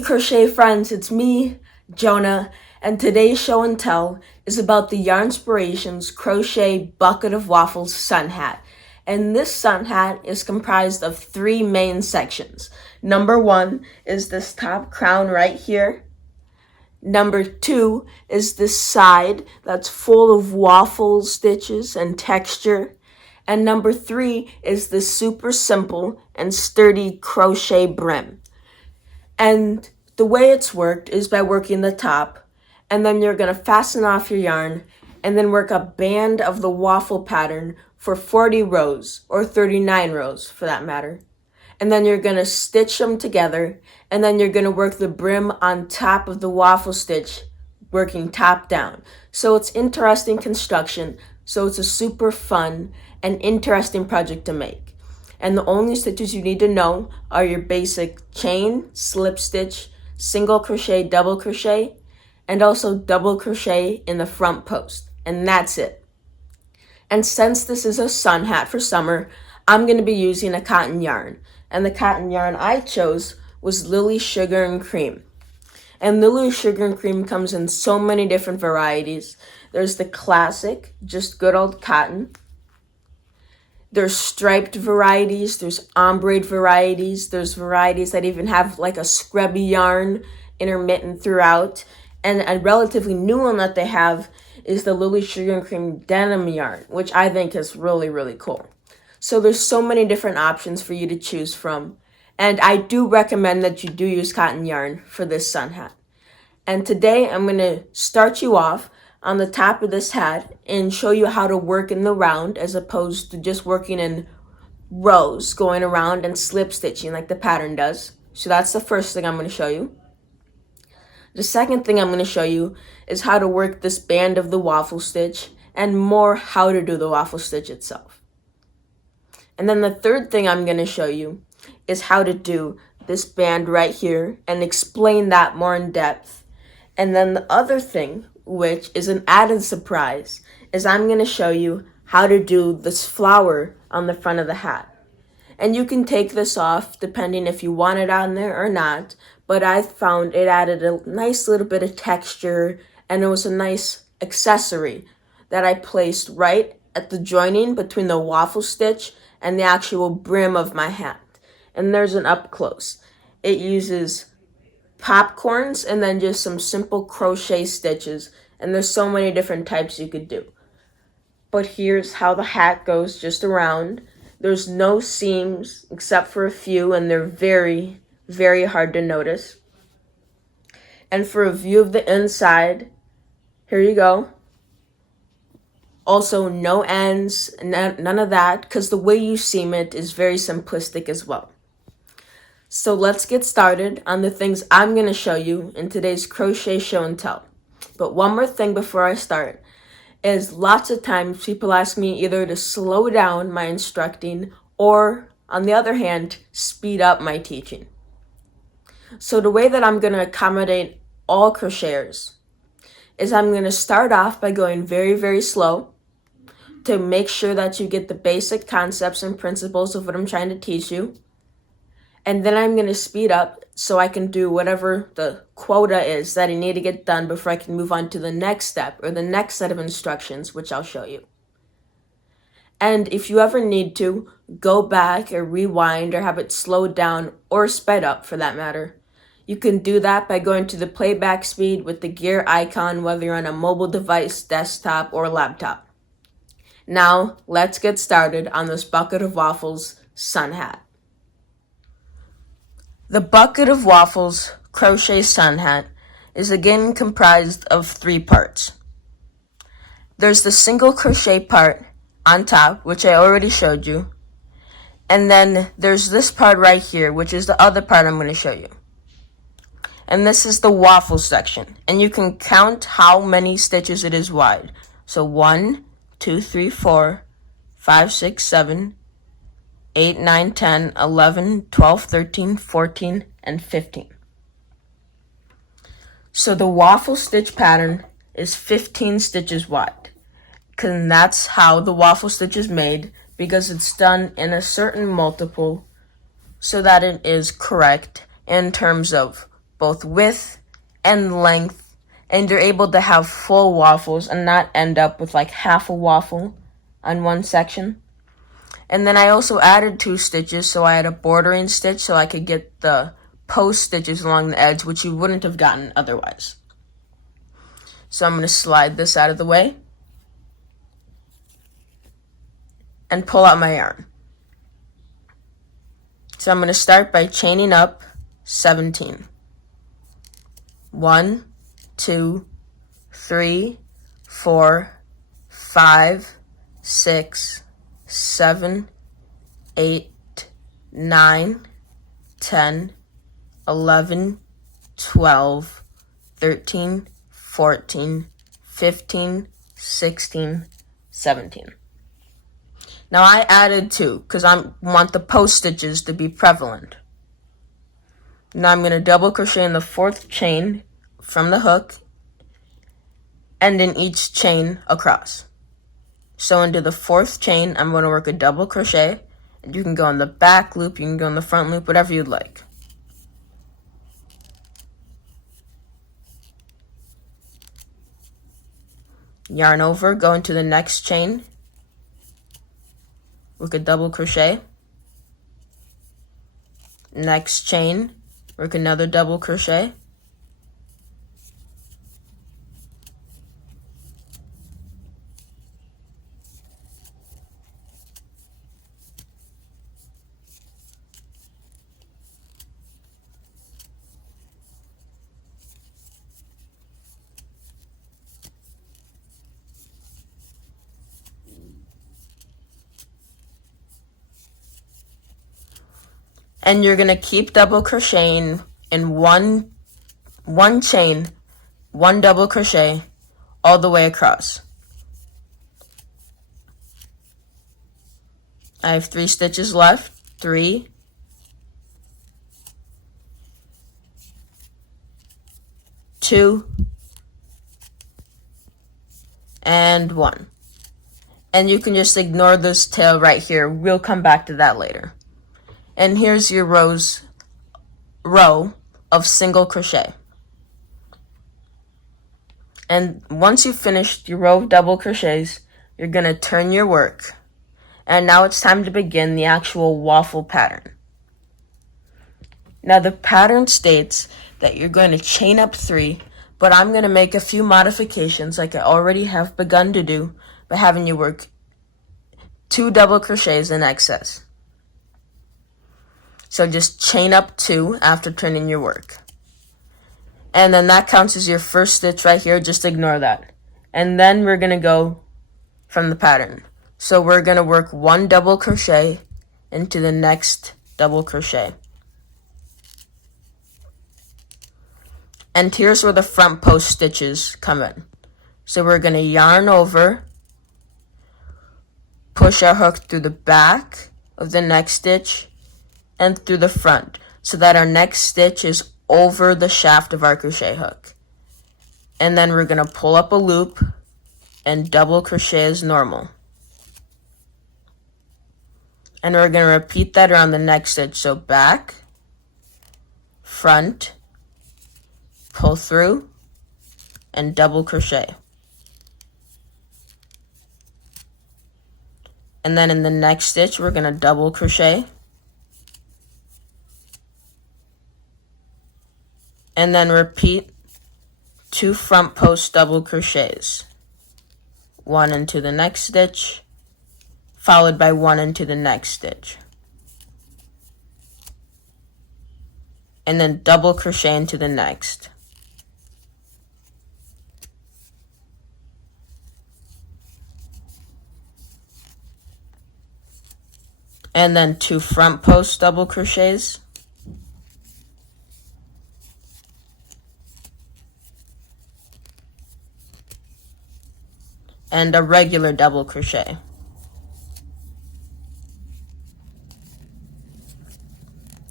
Hey crochet friends, it's me, Jonah, and today's show and tell is about the Yarnspirations Crochet Bucket of Waffles sun hat. And this sun hat is comprised of three main sections. Number one is this top crown right here. Number two is this side that's full of waffle stitches and texture. And number three is this super simple and sturdy crochet brim. And the way it's worked is by working the top, and then you're going to fasten off your yarn, and then work a band of the waffle pattern for 40 rows, or 39 rows for that matter. And then you're going to stitch them together, and then you're going to work the brim on top of the waffle stitch, working top down. So it's interesting construction, so it's a super fun and interesting project to make. And the only stitches you need to know are your basic chain, slip stitch, single crochet, double crochet, and also double crochet in the front post. And that's it. And since this is a sun hat for summer, I'm going to be using a cotton yarn. And the cotton yarn I chose was Lily Sugar and Cream. And Lily Sugar and Cream comes in so many different varieties. There's the classic, just good old cotton. There's striped varieties, there's ombre varieties, there's varieties that even have like a scrubby yarn intermittent throughout. And a relatively new one that they have is the Lily Sugar and Cream denim yarn, which I think is really, really cool. So there's so many different options for you to choose from. And I do recommend that you do use cotton yarn for this sun hat. And today I'm going to start you off on the top of this hat and show you how to work in the round as opposed to just working in rows, going around and slip stitching like the pattern does. So that's the first thing I'm going to show you. The second thing I'm going to show you is how to work this band of the waffle stitch and more how to do the waffle stitch itself. And then the third thing I'm going to show you is how to do this band right here and explain that more in depth. And then the other thing, which is an added surprise, is I'm going to show you how to do this flower on the front of the hat. And you can take this off depending if you want it on there or not, but I found it added a nice little bit of texture, and it was a nice accessory that I placed right at the joining between the waffle stitch and the actual brim of my hat. And there's an up close. It uses popcorns and then just some simple crochet stitches, and there's so many different types you could do. But here's how the hat goes just around. There's no seams except for a few, and they're very, very hard to notice. And for a view of the inside, here you go. Also no ends, none of that, because the way you seam it is very simplistic as well. So let's get started on the things I'm going to show you in today's crochet show and tell. But one more thing before I start is lots of times people ask me either to slow down my instructing or, on the other hand, speed up my teaching. So the way that I'm going to accommodate all crocheters is I'm going to start off by going very, very slow to make sure that you get the basic concepts and principles of what I'm trying to teach you. And then I'm going to speed up so I can do whatever the quota is that I need to get done before I can move on to the next step or the next set of instructions, which I'll show you. And if you ever need to, go back or rewind or have it slowed down or sped up for that matter. You can do that by going to the playback speed with the gear icon, whether you're on a mobile device, desktop, or laptop. Now, let's get started on this Bucket of Waffles sun hat. The Bucket of Waffles crochet sun hat is again comprised of three parts. There's the single crochet part on top, which I already showed you. And then there's this part right here, which is the other part I'm going to show you. And this is the waffle section. And you can count how many stitches it is wide. So 1, 2, 3, 4, 5, 6, 7, 8, 9, 10, 11, 12, 13, 14, and 15. So the waffle stitch pattern is 15 stitches wide. And that's how the waffle stitch is made, because it's done in a certain multiple so that it is correct in terms of both width and length, and you're able to have full waffles and not end up with like half a waffle on one section. And then I also added 2 stitches, so I had a bordering stitch so I could get the post stitches along the edge, which you wouldn't have gotten otherwise. So I'm going to slide this out of the way and pull out my yarn. So I'm going to start by chaining up 17. 1, 2, 3, 4, 5, 6, 7, 8, 9, 10, 11, 12, 13, 14, 15, 16, 17. Now I added 2 because I want the post stitches to be prevalent. Now I'm going to double crochet in the 4th chain from the hook and in each chain across. So into the 4th chain, I'm going to work a double crochet. And you can go in the back loop, you can go in the front loop, whatever you'd like. Yarn over, go into the next chain, work a double crochet. Next chain, work another double crochet. And you're going to keep double crocheting in one chain, 1 double crochet all the way across. I have 3 stitches left. 3, 2, and 1. And you can just ignore this tail right here. We'll come back to that later. And here's your row of single crochet. And once you've finished your row of double crochets, you're going to turn your work. And now it's time to begin the actual waffle pattern. Now the pattern states that you're going to chain up 3, but I'm going to make a few modifications like I already have begun to do by having you work 2 double crochets in excess. So just chain up 2 after turning your work. And then that counts as your first stitch right here, just ignore that. And then we're going to go from the pattern. So we're going to work 1 double crochet into the next double crochet. And here's where the front post stitches come in. So we're going to yarn over, push our hook through the back of the next stitch, and through the front, so that our next stitch is over the shaft of our crochet hook. And then we're going to pull up a loop and double crochet as normal. And we're going to repeat that around the next stitch. So back, front, pull through, and double crochet. And then in the next stitch, we're going to double crochet. And then repeat 2 front post double crochets. 1 into the next stitch, followed by 1 into the next stitch. And then double crochet into the next. And then 2 front post double crochets. And a regular double crochet.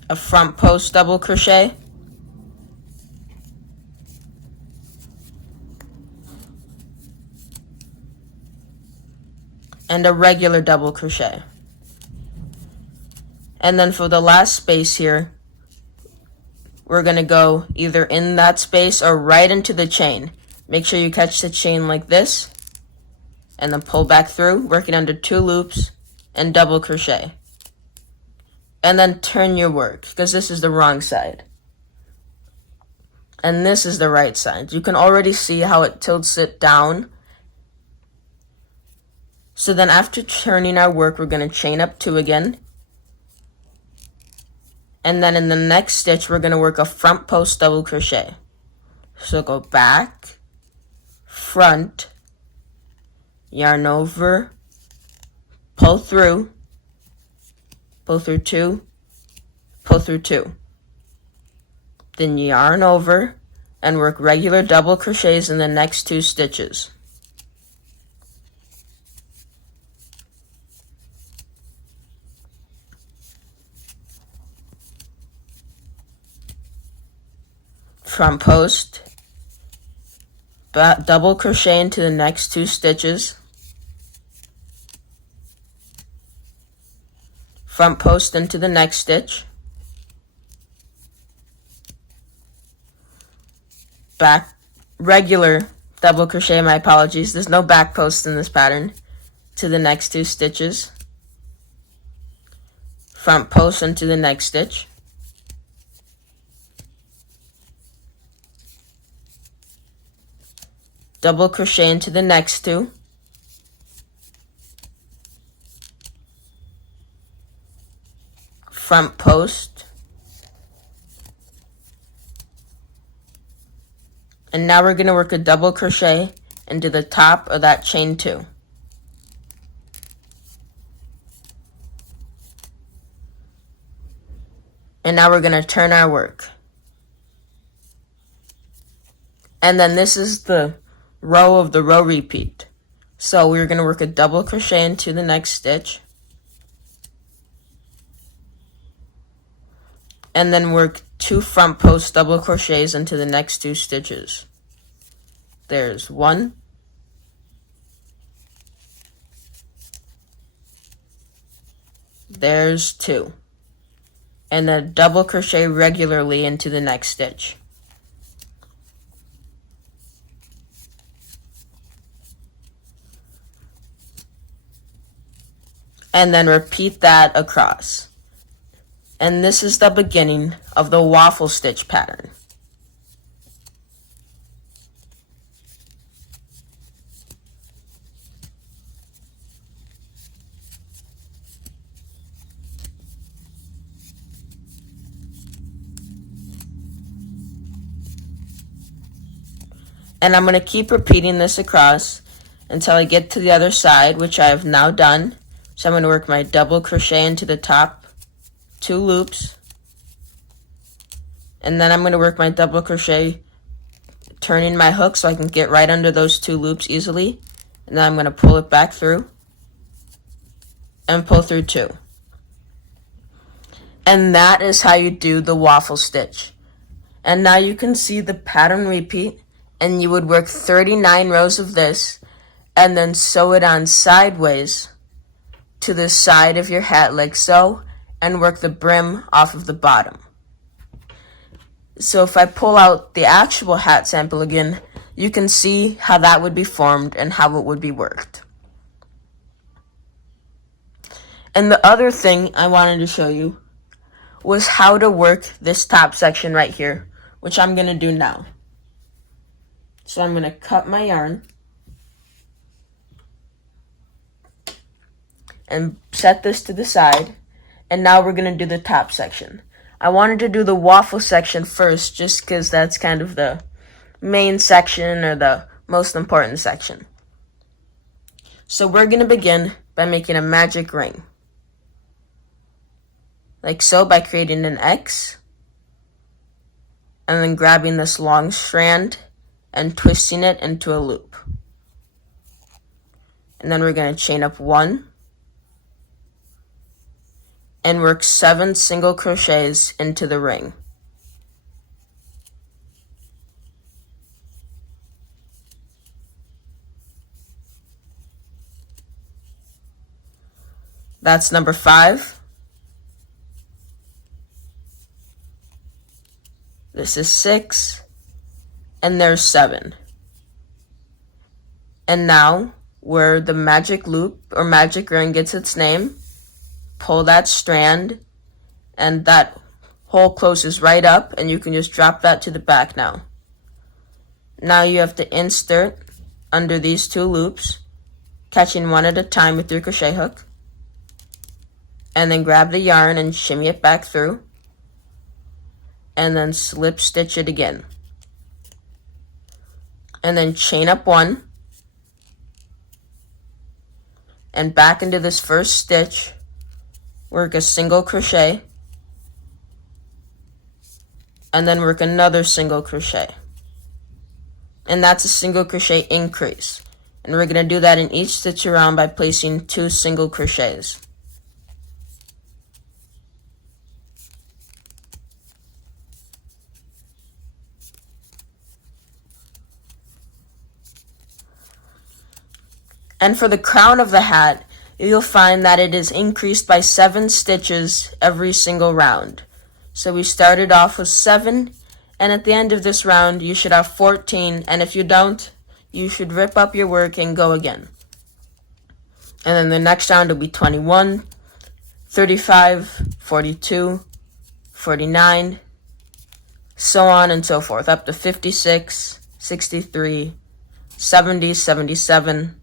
A front post double crochet. And a regular double crochet. And then for the last space here, we're going to go either in that space or right into the chain. Make sure you catch the chain like this, and then pull back through, working under 2 loops, and double crochet. And then turn your work, because this is the wrong side. And this is the right side. You can already see how it tilts it down. So then after turning our work, we're going to chain up 2 again. And then in the next stitch, we're going to work a front post double crochet. So go back, front, yarn over, pull through 2, pull through 2. Then yarn over and work regular double crochets in the next 2 stitches. Front post, double crochet into the next 2 stitches, front post into the next stitch, back regular double crochet, my apologies, there's no back post in this pattern, to the next 2 stitches, front post into the next stitch, double crochet into the next 2, front post, and now we're going to work a double crochet into the top of that chain 2. And now we're going to turn our work. And then this is the row of the row repeat. So we're going to work a double crochet into the next stitch. And then work 2 front post double crochets into the next 2 stitches. There's 1. There's 2. And then double crochet regularly into the next stitch. And then repeat that across. And this is the beginning of the waffle stitch pattern. And I'm going to keep repeating this across until I get to the other side, which I have now done. So I'm going to work my double crochet into the top 2 loops, and then I'm going to work my double crochet turning my hook so I can get right under those 2 loops easily, and then I'm going to pull it back through and pull through 2. And that is how you do the waffle stitch. And now you can see the pattern repeat, and you would work 39 rows of this and then sew it on sideways to the side of your hat like so, and work the brim off of the bottom. So if I pull out the actual hat sample again, you can see how that would be formed and how it would be worked. And the other thing I wanted to show you was how to work this top section right here, which I'm going to do now. So I'm going to cut my yarn and set this to the side. And now we're going to do the top section. I wanted to do the waffle section first just because that's kind of the main section or the most important section. So we're going to begin by making a magic ring. Like so, by creating an X. And then grabbing this long strand and twisting it into a loop. And then we're going to chain up 1. And work 7 single crochets into the ring. That's number 5. This is 6, and there's 7. And now, where the magic loop or magic ring gets its name, pull that strand, and that hole closes right up, and you can just drop that to the back now. Now you have to insert under these 2 loops, catching one at a time with your crochet hook, and then grab the yarn and shimmy it back through, and then slip stitch it again. And then chain up 1, and back into this first stitch, work a single crochet, and then work another single crochet. And that's a single crochet increase. And we're going to do that in each stitch around by placing 2 single crochets. And for the crown of the hat, you'll find that it is increased by 7 stitches every single round. So we started off with 7, and at the end of this round you should have 14, and if you don't, you should rip up your work and go again. And then the next round will be 21, 35, 42, 49, so on and so forth, up to 56, 63, 70, 77,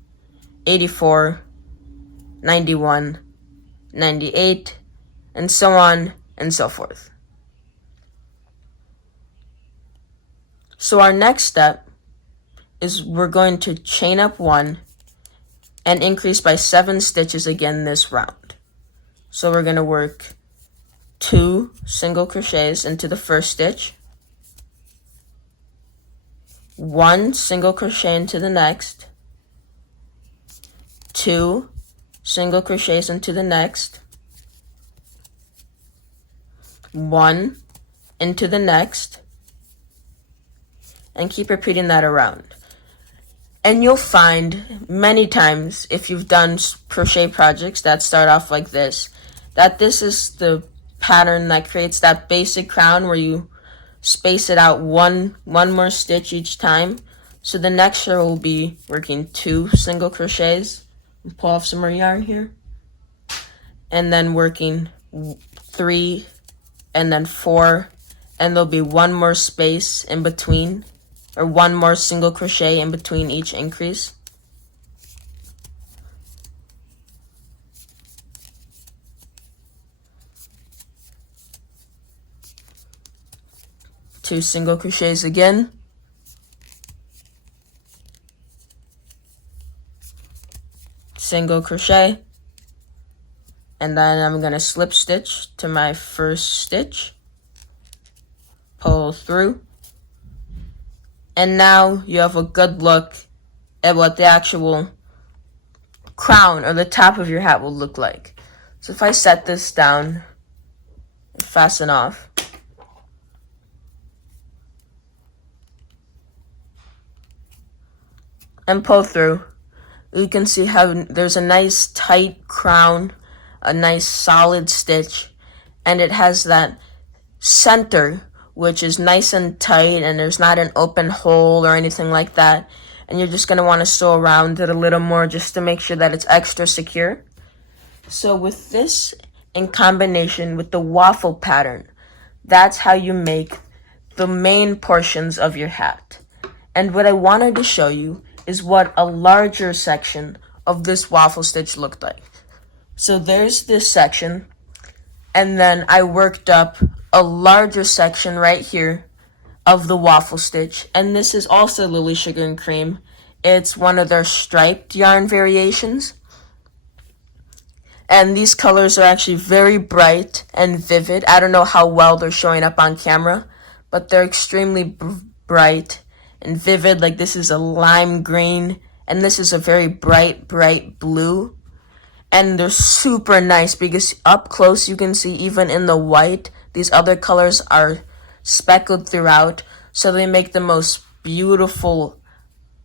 84, 91, 98, and so on and so forth. So our next step is we're going to chain up 1 and increase by 7 stitches again this round. So we're going to work 2 single crochets into the first stitch, 1 single crochet into the next, 2 single crochets into the next, 1 into the next, and keep repeating that around. And you'll find many times, if you've done crochet projects that start off like this, that this is the pattern that creates that basic crown where you space it out one more stitch each time. So the next row will be working 2 single crochets, pull off some more yarn here, and then working 3 and then 4, and there'll be 1 more space in between, or 1 more single crochet in between each increase. Two single crochets again, single crochet, and then I'm going to slip stitch to my first stitch, pull through, and now you have a good look at what the actual crown or the top of your hat will look like. So if I set this down and fasten off, and pull through, you can see how there's a nice tight crown, a nice solid stitch, and it has that center which is nice and tight, and there's not an open hole or anything like that. And you're just going to want to sew around it a little more just to make sure that it's extra secure. So with this in combination with the waffle pattern, that's how you make the main portions of your hat. And what I wanted to show you is what a larger section of this waffle stitch looked like. So there's this section, and then I worked up a larger section right here of the waffle stitch, and this is also Lily Sugar and Cream. It's one of their striped yarn variations, and these colors are actually very bright and vivid. I don't know how well they're showing up on camera, but they're extremely bright and vivid. Like this is a lime green, and this is a very bright blue. And they're super nice because up close you can see even in the white, these other colors are speckled throughout, so they make the most beautiful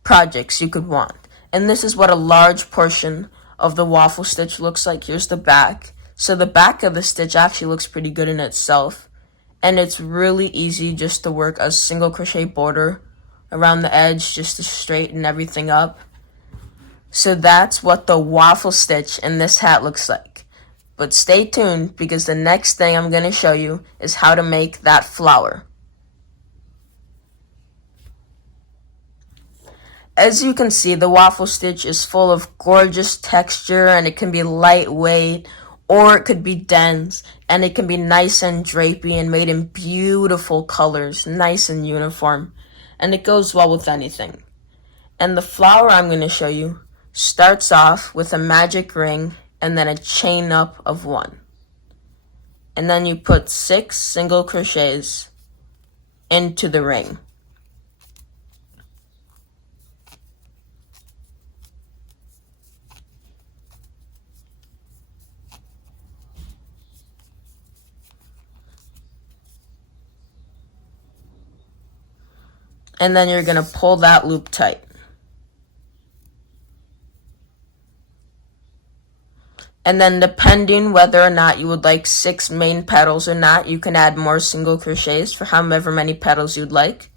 projects you could want. And this is what a large portion of the waffle stitch looks like. Here's the back. So the back of the stitch actually looks pretty good in itself. And it's really easy just to work a single crochet border around the edge just to straighten everything up. So that's what the waffle stitch in this hat looks like. But stay tuned, because the next thing I'm going to show you is how to make that flower. As you can see, the waffle stitch is full of gorgeous texture, and it can be lightweight or it could be dense, and it can be nice and drapey and made in beautiful colors, nice and uniform, and it goes well with anything. And the flower I'm going to show you starts off with a magic ring and then a chain up of 1. And then you put 6 single crochets into the ring. And then you're going to pull that loop tight. And then depending whether or not you would like 6 main petals or not, you can add more single crochets for however many petals you'd like.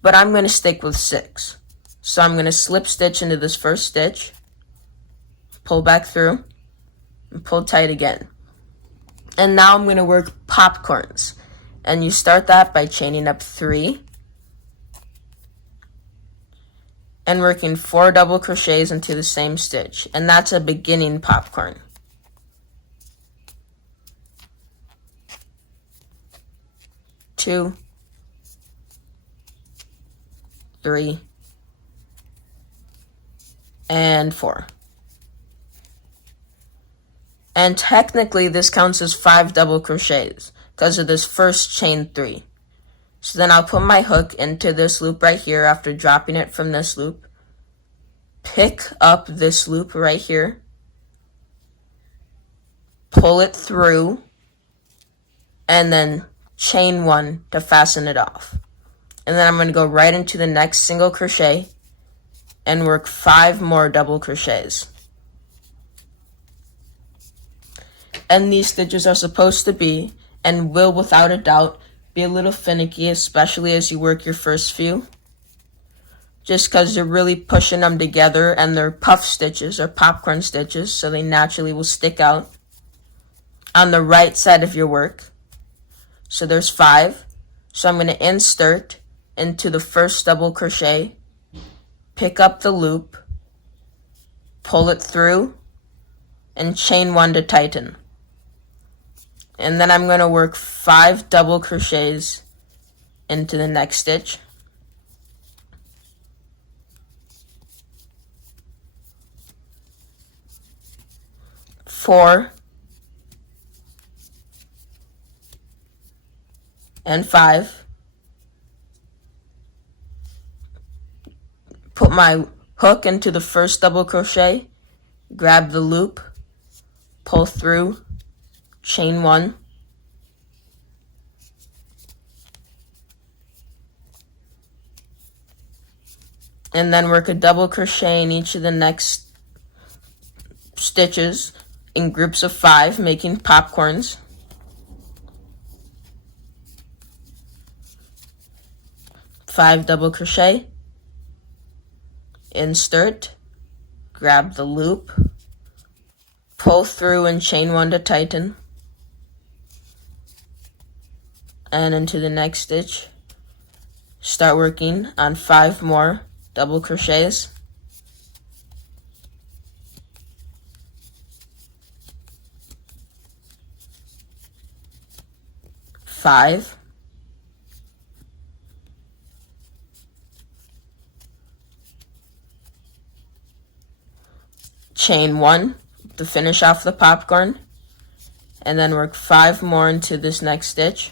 But I'm going to stick with 6. So I'm going to slip stitch into this first stitch, pull back through, and pull tight again. And now I'm going to work popcorns. And you start that by chaining up 3 and working 4 double crochets into the same stitch, and that's a beginning popcorn. Two, 3, and 4. And technically this counts as 5 double crochets because of this first chain 3. So then I'll put my hook into this loop right here after dropping it from this loop. Pick up this loop right here. Pull it through. And then chain 1 to fasten it off. And then I'm going to go right into the next single crochet and work 5 more double crochets. And these stitches are supposed to be, and will without a doubt, be a little finicky, especially as you work your first few. Just because you're really pushing them together, and they're puff stitches or popcorn stitches, so they naturally will stick out on the right side of your work. So there's 5. So I'm going to insert into the first double crochet, pick up the loop, pull it through, and chain 1 to tighten. And then I'm going to work 5 double crochets into the next stitch. Four and 5. Put my hook into the first double crochet, grab the loop, pull through, chain 1, and then work a double crochet in each of the next stitches in groups of 5, making popcorns. Five double crochet, insert, grab the loop, pull through and chain 1 to tighten, and into the next stitch, start working on 5 more double crochets. Five, chain 1 to finish off the popcorn, and then work 5 more into this next stitch.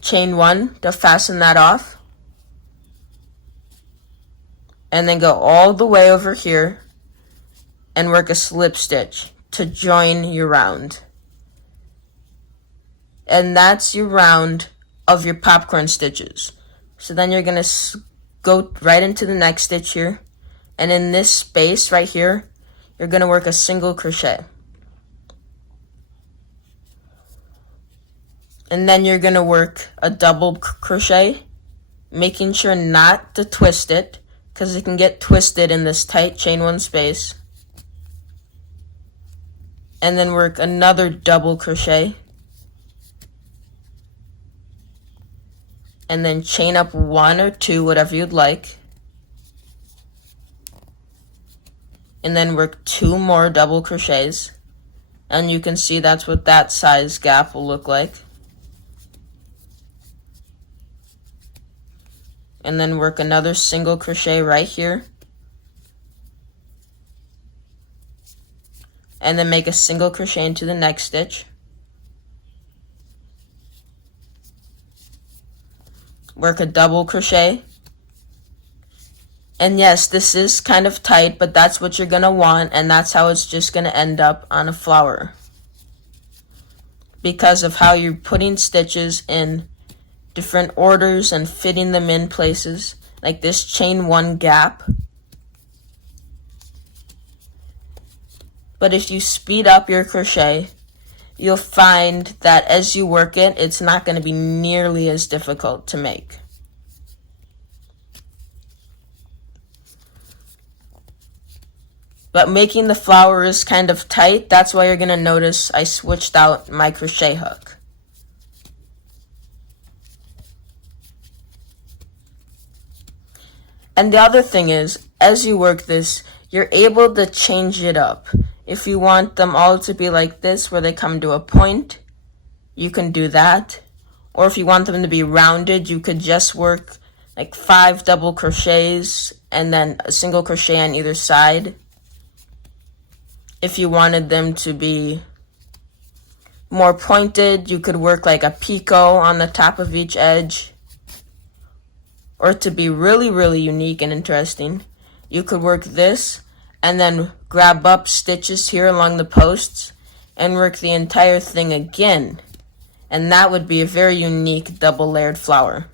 Chain 1 to fasten that off, and then go all the way over here and work a slip stitch to join your round. And that's your round of your popcorn stitches. So then you're going to go right into the next stitch here, and in this space right here, you're going to work a single crochet. And then you're going to work a double crochet, making sure not to twist it, because it can get twisted in this tight chain one space. And then work another double crochet. And then chain up 1 or 2, whatever you'd like. And then work 2 more double crochets. And you can see that's what that size gap will look like. And then work another single crochet right here. And then make a single crochet into the next stitch. Work a double crochet. And yes, this is kind of tight, but that's what you're gonna want, and that's how it's just gonna end up on a flower, because of how you're putting stitches in different orders and fitting them in places, like this chain 1 gap. But if you speed up your crochet, you'll find that as you work it, it's not going to be nearly as difficult to make. But making the flower is kind of tight. That's why you're going to notice I switched out my crochet hook. And the other thing is, as you work this, you're able to change it up. If you want them all to be like this, where they come to a point, you can do that. Or if you want them to be rounded, you could just work like 5 double crochets and then a single crochet on either side. If you wanted them to be more pointed, you could work like a picot on the top of each edge. Or to be really, really unique and interesting, you could work this and then grab up stitches here along the posts and work the entire thing again. And that would be a very unique double layered flower.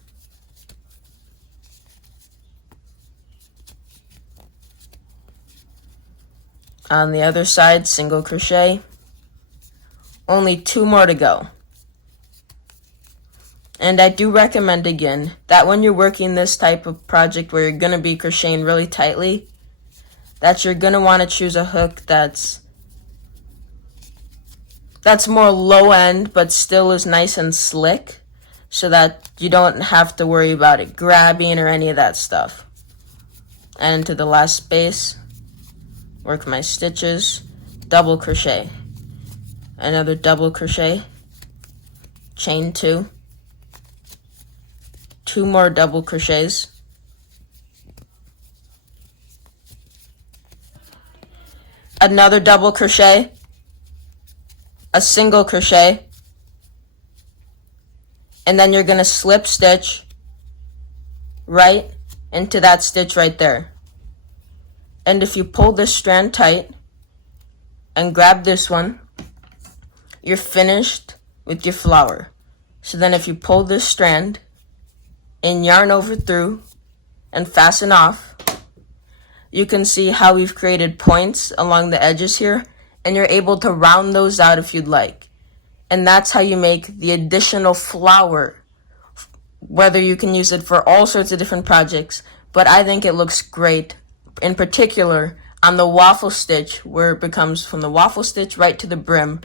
On the other side, single crochet. Only 2 more to go. And I do recommend again that when you're working this type of project where you're going to be crocheting really tightly, that you're going to want to choose a hook that's more low end but still is nice and slick, so that you don't have to worry about it grabbing or any of that stuff. And into the last space, work my stitches, double crochet, another double crochet, chain 2, 2 more double crochets, another double crochet, a single crochet, and then you're going to slip stitch right into that stitch right there. And if you pull this strand tight and grab this one, you're finished with your flower. So then if you pull this strand and yarn over through and fasten off, you can see how we've created points along the edges here, and you're able to round those out if you'd like. And that's how you make the additional flower, whether you can use it for all sorts of different projects, but I think it looks great, in particular on the waffle stitch, where it becomes from the waffle stitch right to the brim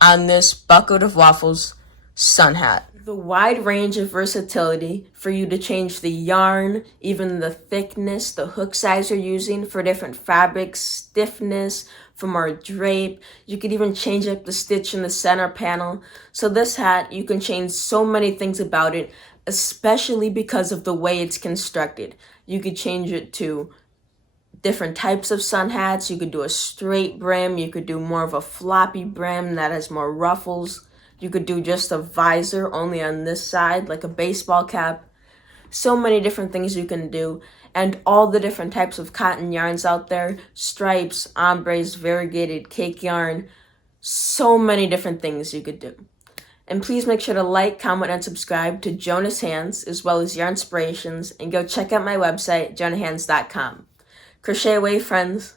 on this Bucket of Waffles sun hat. The wide range of versatility for you to change the yarn, even the thickness, the hook size you're using for different fabrics, stiffness, for more drape. You could even change up the stitch in the center panel. So this hat, you can change so many things about it, especially because of the way it's constructed. You could change it to different types of sun hats. You could do a straight brim. You could do more of a floppy brim that has more ruffles. You could do just a visor only on this side, like a baseball cap. So many different things you can do. And all the different types of cotton yarns out there. Stripes, ombres, variegated cake yarn. So many different things you could do. And please make sure to like, comment, and subscribe to Jonah's Hands as well as Yarn Inspirations, and go check out my website, jonahhands.com. Crochet away, friends!